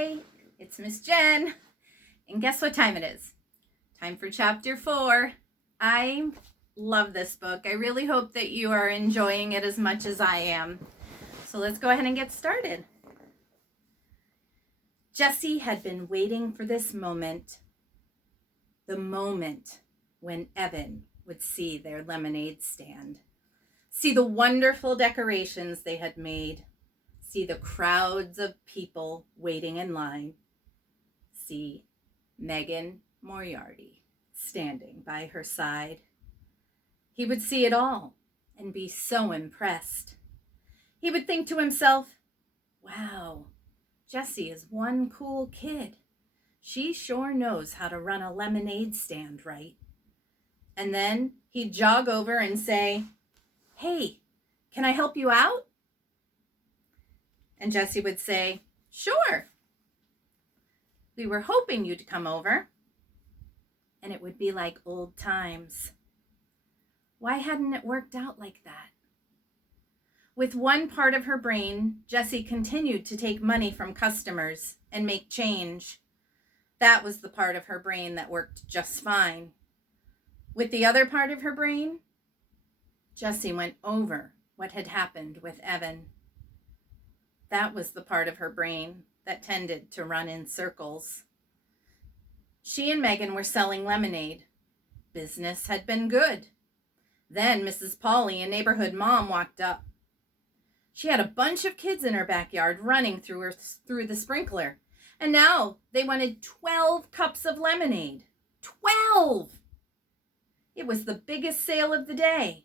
Hey, it's Miss Jen, and guess what time it is? Time for chapter 4. I love this book. I really hope that you are enjoying it as much as I am. So let's go ahead and get started. Jessie had been waiting for this moment, the moment when Evan would see their lemonade stand, see the wonderful decorations they had made, see the crowds of people waiting in line, see Megan Moriarty standing by her side. He would see it all and be so impressed. He would think to himself, wow, Jessie is one cool kid. She sure knows how to run a lemonade stand right. And then he'd jog over and say, hey, can I help you out? And Jessie would say, sure. We were hoping you'd come over. And it would be like old times. Why hadn't it worked out like that? With one part of her brain, Jessie continued to take money from customers and make change. That was the part of her brain that worked just fine. With the other part of her brain, Jessie went over what had happened with Evan. That was the part of her brain that tended to run in circles. She and Megan were selling lemonade. Business had been good. Then Mrs. Polly, a neighborhood mom, walked up. She had a bunch of kids in her backyard running through the sprinkler. And now they wanted 12 cups of lemonade. 12! It was the biggest sale of the day.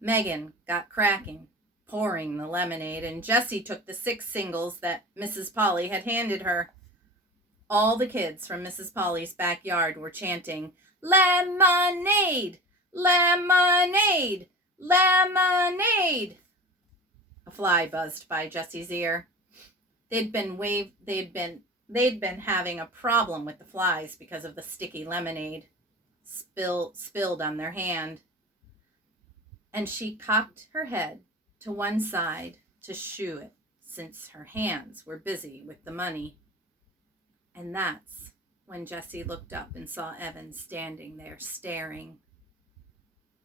Megan got cracking, pouring the lemonade, and Jessie took the 6 singles that Mrs. Polly had handed her. All the kids from Mrs. Polly's backyard were chanting, lemonade, lemonade, lemonade. A fly buzzed by Jessie's ear. They'd been having a problem with the flies because of the sticky lemonade spilled on their hand. And she cocked her head to one side to shoo it, since her hands were busy with the money. And that's when Jessie looked up and saw Evan standing there staring.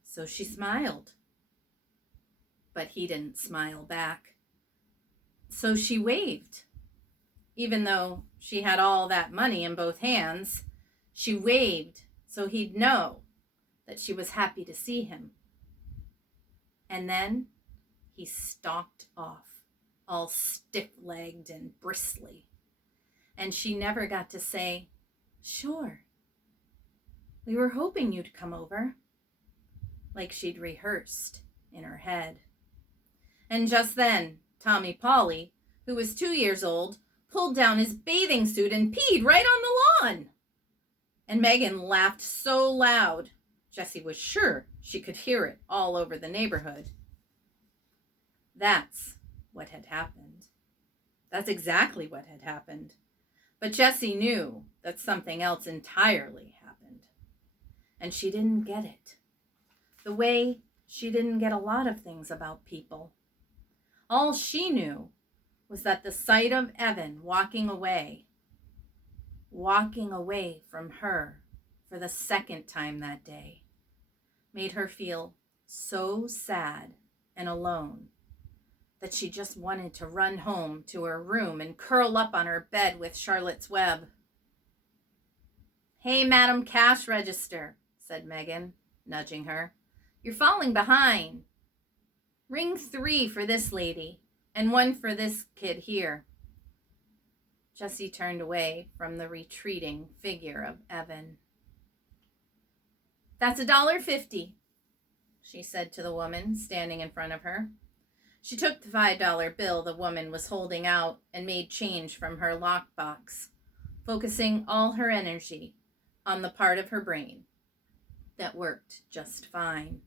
So she smiled. But he didn't smile back. So she waved. Even though she had all that money in both hands, she waved so he'd know that she was happy to see him. And then he stalked off, all stiff-legged and bristly. And she never got to say, sure. We were hoping you'd come over, like she'd rehearsed in her head. And just then, Tommy Polly, who was 2 years old, pulled down his bathing suit and peed right on the lawn. And Megan laughed so loud, Jessie was sure she could hear it all over the neighborhood. That's what had happened. That's exactly what had happened. But Jessie knew that something else entirely happened. And she didn't get it. The way she didn't get a lot of things about people. All she knew was that the sight of Evan walking away from her for the second time that day, made her feel so sad and alone that she just wanted to run home to her room and curl up on her bed with Charlotte's Web. Hey, Madam Cash Register, said Megan, nudging her. You're falling behind. Ring 3 for this lady and 1 for this kid here. Jessie turned away from the retreating figure of Evan. That's $1.50, she said to the woman standing in front of her. She took the $5 bill the woman was holding out and made change from her lockbox, focusing all her energy on the part of her brain that worked just fine.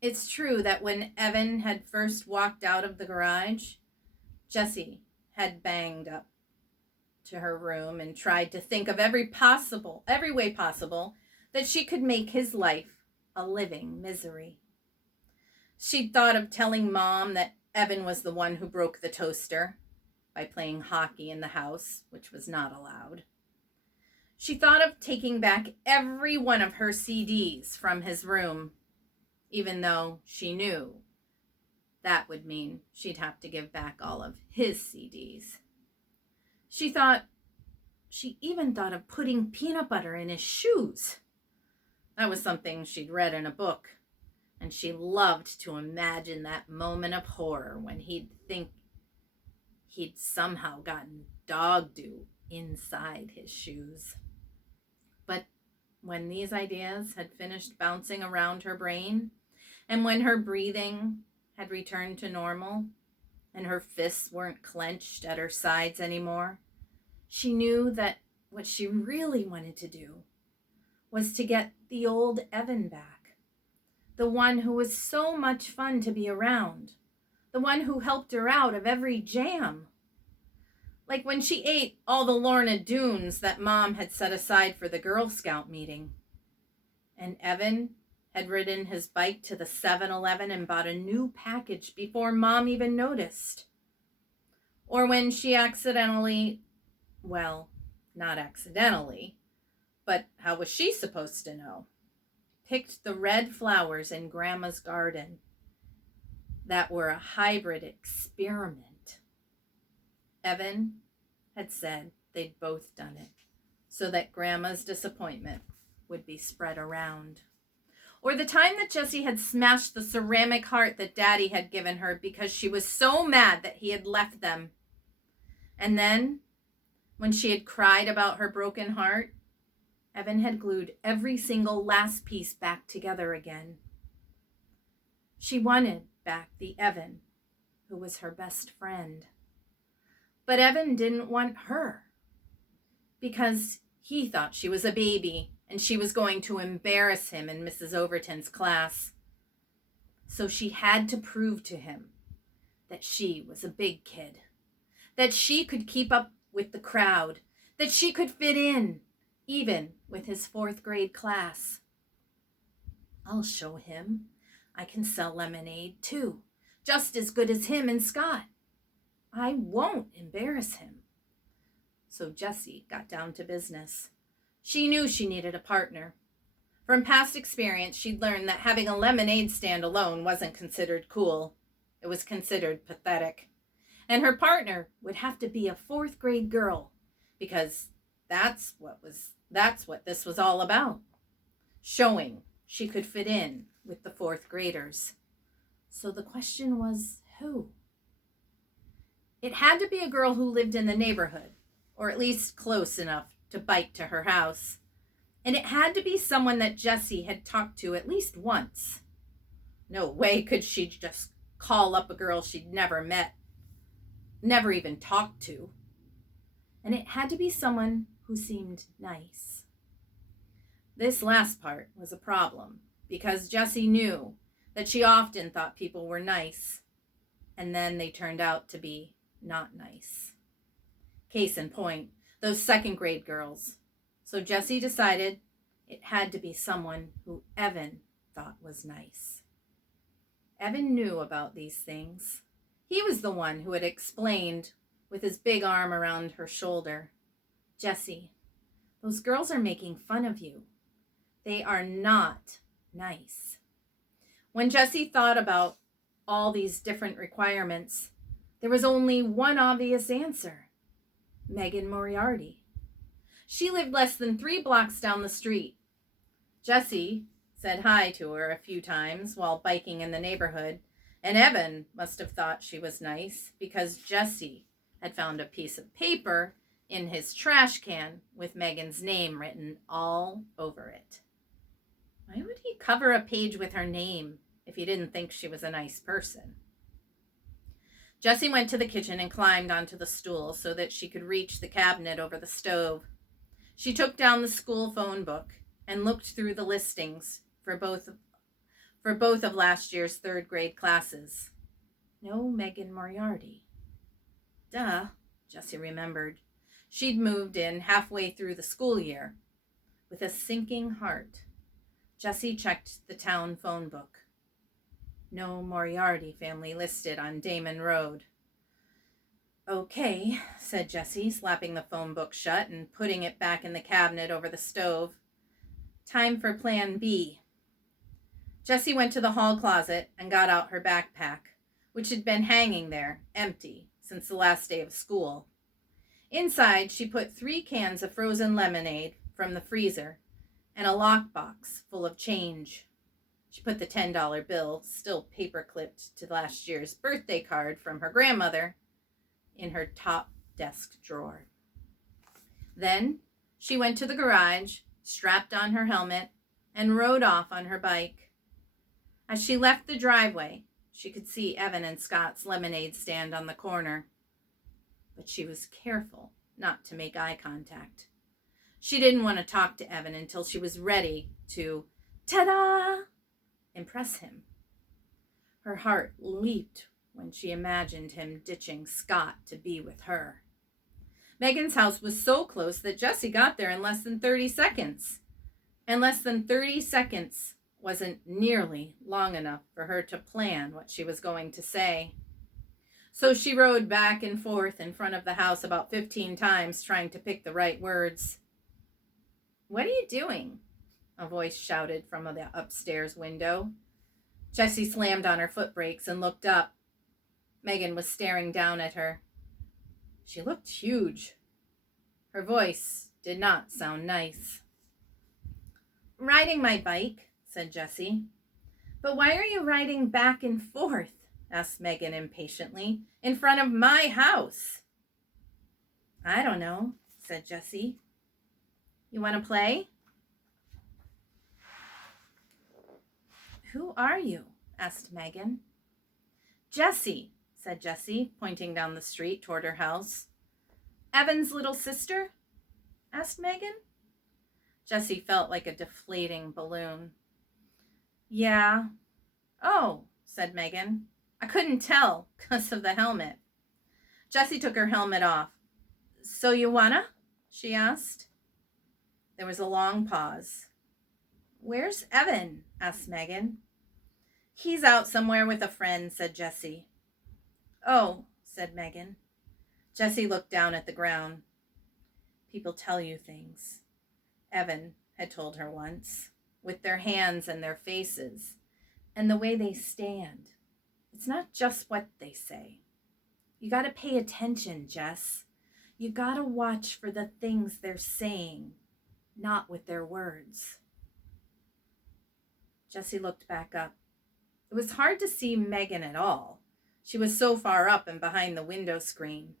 It's true that when Evan had first walked out of the garage, Jessie had banged up to her room and tried to think of every way possible that she could make his life a living misery. She'd thought of telling Mom that Evan was the one who broke the toaster by playing hockey in the house, which was not allowed. She thought of taking back every one of her CDs from his room, even though she knew that would mean she'd have to give back all of his CDs. She even thought of putting peanut butter in his shoes. That was something she'd read in a book, and she loved to imagine that moment of horror when he'd think he'd somehow gotten dog dew inside his shoes. But when these ideas had finished bouncing around her brain, and when her breathing had returned to normal, and her fists weren't clenched at her sides anymore, she knew that what she really wanted to do was to get the old Evan back, the one who was so much fun to be around, the one who helped her out of every jam. Like when she ate all the Lorna Doones that Mom had set aside for the Girl Scout meeting. And Evan had ridden his bike to the 7-Eleven and bought a new package before Mom even noticed. Or when she accidentally, well, not accidentally, but how was she supposed to know? Picked the red flowers in Grandma's garden that were a hybrid experiment. Evan had said they'd both done it so that Grandma's disappointment would be spread around. Or the time that Jessie had smashed the ceramic heart that Daddy had given her because she was so mad that he had left them. And then, when she had cried about her broken heart, Evan had glued every single last piece back together again. She wanted back the Evan who was her best friend. But Evan didn't want her because he thought she was a baby and she was going to embarrass him in Mrs. Overton's class. So she had to prove to him that she was a big kid, that she could keep up with the crowd, that she could fit in, even with his 4th grade class. I'll show him I can sell lemonade too, just as good as him and Scott. I won't embarrass him. So Jessie got down to business. She knew she needed a partner. From past experience, she'd learned that having a lemonade stand alone wasn't considered cool. It was considered pathetic. And her partner would have to be a 4th grade girl, because that's what this was all about. Showing she could fit in with the 4th graders. So the question was, who? It had to be a girl who lived in the neighborhood, or at least close enough to bike to her house. And it had to be someone that Jessie had talked to at least once. No way could she just call up a girl she'd never met, never even talked to. And it had to be someone who seemed nice. This last part was a problem, because Jessie knew that she often thought people were nice, and then they turned out to be not nice. Case in point, those 2nd grade girls. So Jessie decided it had to be someone who Evan thought was nice. Evan knew about these things. He was the one who had explained with his big arm around her shoulder, Jessie, those girls are making fun of you. They are not nice. When Jessie thought about all these different requirements, there was only one obvious answer: Megan Moriarty. She lived less than 3 blocks down the street. Jessie said hi to her a few times while biking in the neighborhood, and Evan must have thought she was nice because Jessie had found a piece of paper in his trash can with Megan's name written all over it. Why would he cover a page with her name if he didn't think she was a nice person? Jessie went to the kitchen and climbed onto the stool so that she could reach the cabinet over the stove. She took down the school phone book and looked through the listings for both of last year's 3rd grade classes. No Megan Moriarty. Duh, Jessie remembered. She'd moved in halfway through the school year. With a sinking heart, Jessie checked the town phone book. No Moriarty family listed on Damon Road. Okay, said Jessie, slapping the phone book shut and putting it back in the cabinet over the stove. Time for plan B. Jessie went to the hall closet and got out her backpack, which had been hanging there, empty, since the last day of school. Inside, she put 3 cans of frozen lemonade from the freezer and a lockbox full of change. She put the $10 bill, still paper clipped to last year's birthday card from her grandmother, in her top desk drawer. Then she went to the garage, strapped on her helmet, and rode off on her bike. As she left the driveway, she could see Evan and Scott's lemonade stand on the corner. But she was careful not to make eye contact. She didn't want to talk to Evan until she was ready to, ta-da, impress him. Her heart leaped when she imagined him ditching Scott to be with her. Megan's house was so close that Jessie got there in less than 30 seconds. And less than 30 seconds wasn't nearly long enough for her to plan what she was going to say. So she rode back and forth in front of the house about 15 times, trying to pick the right words. "What are you doing?" a voice shouted from the upstairs window. Jessie slammed on her foot brakes and looked up. Megan was staring down at her. She looked huge. Her voice did not sound nice. "Riding my bike," said Jessie. "But why are you riding back and forth?" asked Megan impatiently, "in front of my house?" "I don't know," said Jessie. "You want to play?" "Who are you?" asked Megan. "Jessie," said Jessie, pointing down the street toward her house. "Evan's little sister?" asked Megan. Jessie felt like a deflating balloon. "Yeah." "Oh," said Megan. "I couldn't tell because of the helmet." Jessie took her helmet off. "So you wanna?" she asked. There was a long pause. "Where's Evan?" asked Megan. "He's out somewhere with a friend," said Jessie. "Oh," said Megan. Jessie looked down at the ground. "People tell you things," Evan had told her once, "with their hands and their faces, and the way they stand. It's not just what they say. You gotta pay attention, Jess. You gotta watch for the things they're saying, not with their words." Jessie looked back up. It was hard to see Megan at all. She was so far up and behind the window screen.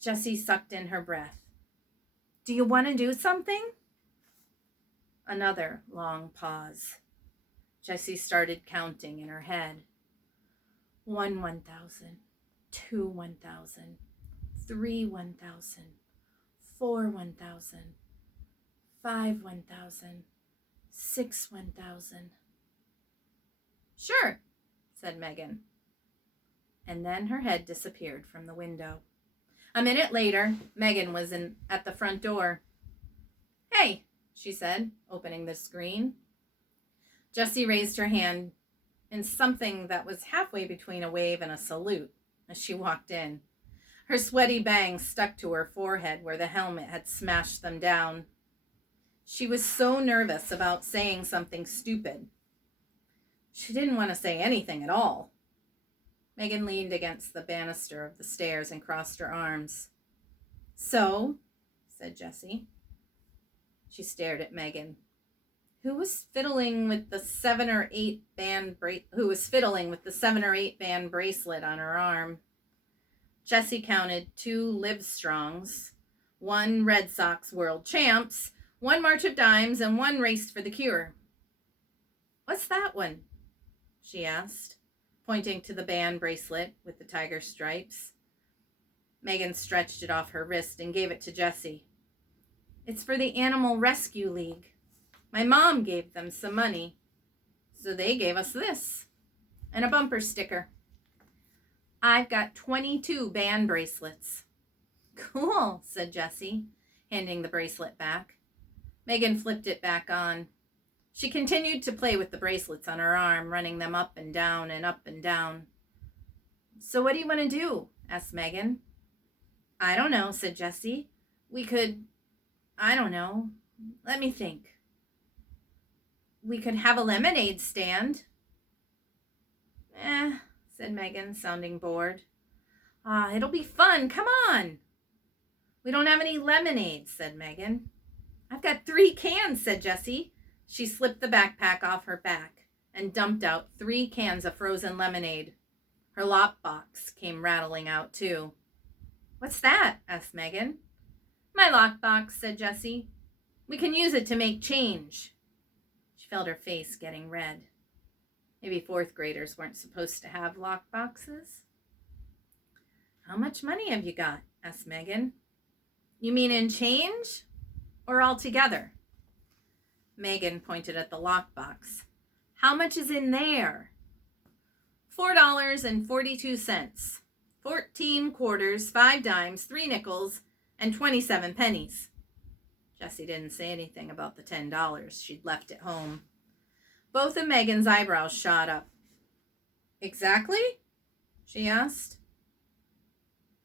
Jessie sucked in her breath. "Do you want to do something?" Another long pause. Jessie started counting in her head. 1 1,000, 2 1,000, 3 1,000, 4 1,000, 5 1,000, 6 1,000. "Sure," said Megan. And then her head disappeared from the window. A minute later, Megan was at the front door. "Hey," she said, opening the screen. Jessie raised her hand in something that was halfway between a wave and a salute as she walked in. Her sweaty bangs stuck to her forehead where the helmet had smashed them down. She was so nervous about saying something stupid. She didn't want to say anything at all. Megan leaned against the banister of the stairs and crossed her arms. "So," said Jessie. She stared at Megan. Who was fiddling with the 7 or 8 band bracelet on her arm? Jessie counted 2 Livestrongs, 1 Red Sox world champs, 1 March of Dimes, and 1 Race for the Cure. "What's that one?" she asked, pointing to the band bracelet with the tiger stripes. Megan stretched it off her wrist and gave it to Jessie. "It's for the Animal Rescue League. My mom gave them some money, so they gave us this, and a bumper sticker. I've got 22 band bracelets." "Cool," said Jessie, handing the bracelet back. Megan flipped it back on. She continued to play with the bracelets on her arm, running them up and down and up and down. "So what do you want to do?" asked Megan. I don't know, said Jessie. We could, I don't know. Let me think. We could have a lemonade stand. Said Megan, sounding bored. It'll be fun. Come on. We don't have any lemonade, said Megan. I've got 3 cans, said Jessie. She slipped the backpack off her back and dumped out 3 cans of frozen lemonade. Her lockbox came rattling out, too. What's that? Asked Megan. My lockbox, said Jessie. We can use it to make change. She felt her face getting red. Maybe 4th graders weren't supposed to have lockboxes. How much money have you got? Asked Megan. You mean in change or altogether? Megan pointed at the lockbox. How much is in there? $4.42. 14 quarters, 5 dimes, 3 nickels, and 27 pennies. Jessie didn't say anything about the $10 she'd left at home. Both of Megan's eyebrows shot up. Exactly? She asked.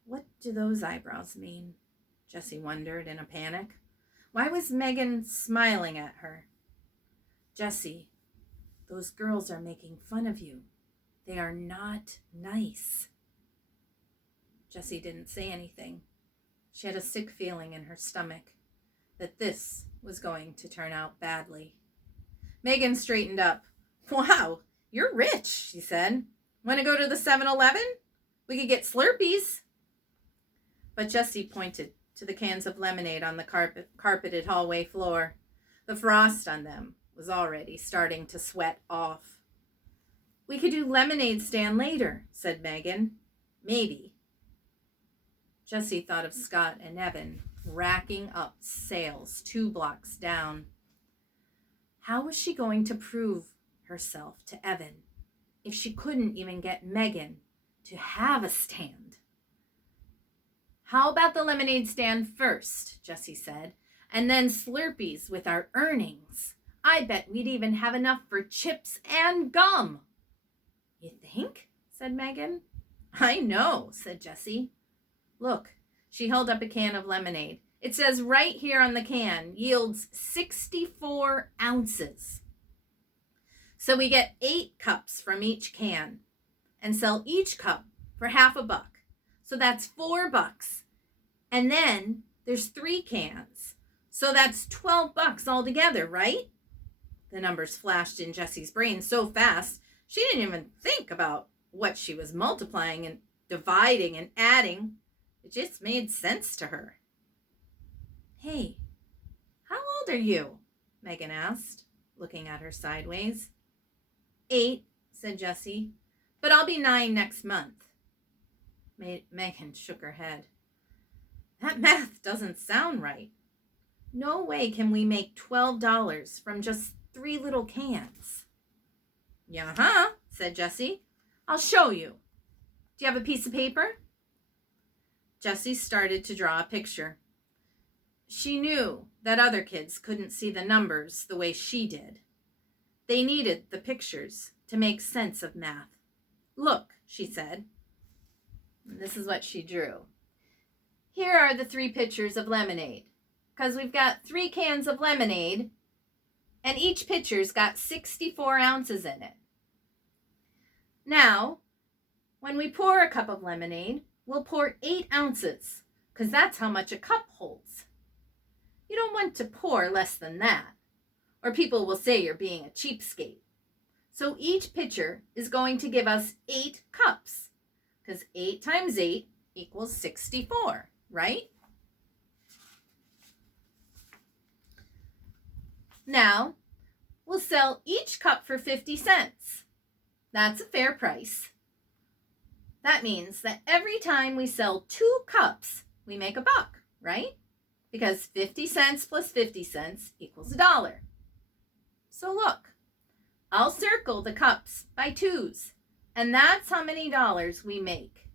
What do those eyebrows mean? Jessie wondered in a panic. Why was Megan smiling at her? Jessie, those girls are making fun of you. They are not nice. Jessie didn't say anything. She had a sick feeling in her stomach that this was going to turn out badly. Megan straightened up. Wow, you're rich, she said. Want to go to the 7-Eleven? We could get Slurpees. But Jessie pointed to the cans of lemonade on the carpeted hallway floor. The frost on them was already starting to sweat off. We could do lemonade stand later, said Megan. Maybe. Jessie thought of Scott and Evan racking up sales 2 blocks down. How was she going to prove herself to Evan if she couldn't even get Megan to have a stand? How about the lemonade stand first, Jessie said, and then Slurpees with our earnings? I bet we'd even have enough for chips and gum. You think? Said Megan. I know, said Jessie. Look, she held up a can of lemonade. It says right here on the can, yields 64 ounces. So we get 8 cups from each can and sell each cup for $50. So that's $4. And then there's 3 cans. So that's $12 altogether, right? The numbers flashed in Jessie's brain so fast, she didn't even think about what she was multiplying and dividing and adding. It just made sense to her. Hey, how old are you? Megan asked, looking at her sideways. 8, said Jessie, but I'll be 9 next month. Megan shook her head. That math doesn't sound right. No way can we make $12 from just 3 little cans. Yeah, said Jessie. I'll show you. Do you have a piece of paper? Jessie started to draw a picture. She knew that other kids couldn't see the numbers the way she did. They needed the pictures to make sense of math. Look, she said. And this is what she drew. Here are the 3 pitchers of lemonade, because we've got 3 cans of lemonade, and each pitcher's got 64 ounces in it. Now, when we pour a cup of lemonade, we'll pour 8 ounces, because that's how much a cup holds. You don't want to pour less than that, or people will say you're being a cheapskate. So each pitcher is going to give us 8 cups, because 8 times 8 equals 64, right? Now, we'll sell each cup for 50 cents. That's a fair price. That means that every time we sell 2 cups, we make $1, right? Because 50 cents plus 50 cents equals $1. So look, I'll circle the cups by 2s, and that's how many dollars we make.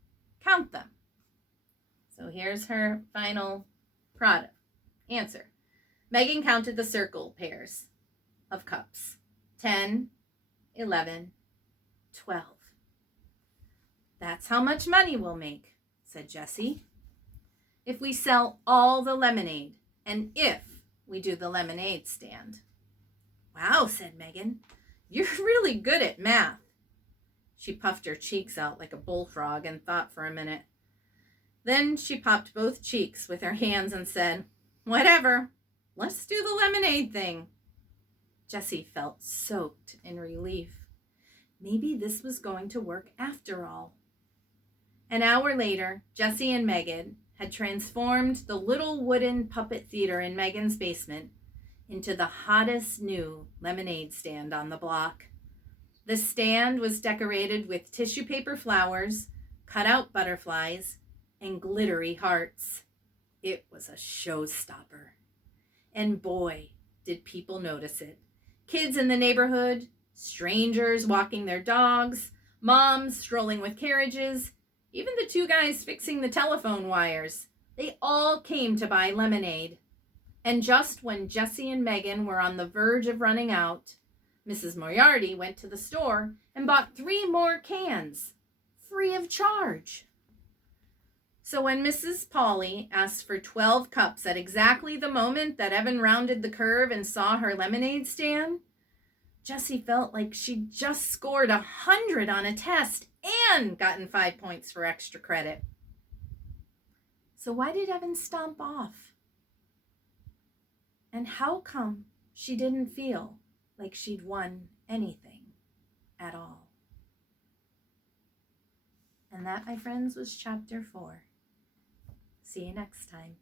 Count them. So here's her final product. Answer. Megan counted the circle pairs of cups. 10, 11, 12. That's how much money we'll make, said Jessie. if we sell all the lemonade and if we do the lemonade stand. Wow, said Megan. You're really good at math. She puffed her cheeks out like a bullfrog and thought for a minute. Then she popped both cheeks with her hands and said, Whatever, let's do the lemonade thing. Jessie felt soaked in relief. Maybe this was going to work after all. An hour later, Jessie and Megan had transformed the little wooden puppet theater in Megan's basement into the hottest new lemonade stand on the block. The stand was decorated with tissue paper flowers, cut-out butterflies, and glittery hearts. It was a showstopper. And boy, did people notice it. Kids in the neighborhood, strangers walking their dogs, moms strolling with carriages, even the two guys fixing the telephone wires. They all came to buy lemonade. And just when Jessie and Megan were on the verge of running out, Mrs. Moriarty went to the store and bought 3 more cans, free of charge. So when Mrs. Polly asked for 12 cups at exactly the moment that Evan rounded the curve and saw her lemonade stand, Jessie felt like she'd just scored 100 on a test and gotten 5 points for extra credit. So why did Evan stomp off? And how come she didn't feel like she'd won anything at all? And that, my friends, was chapter 4. See you next time.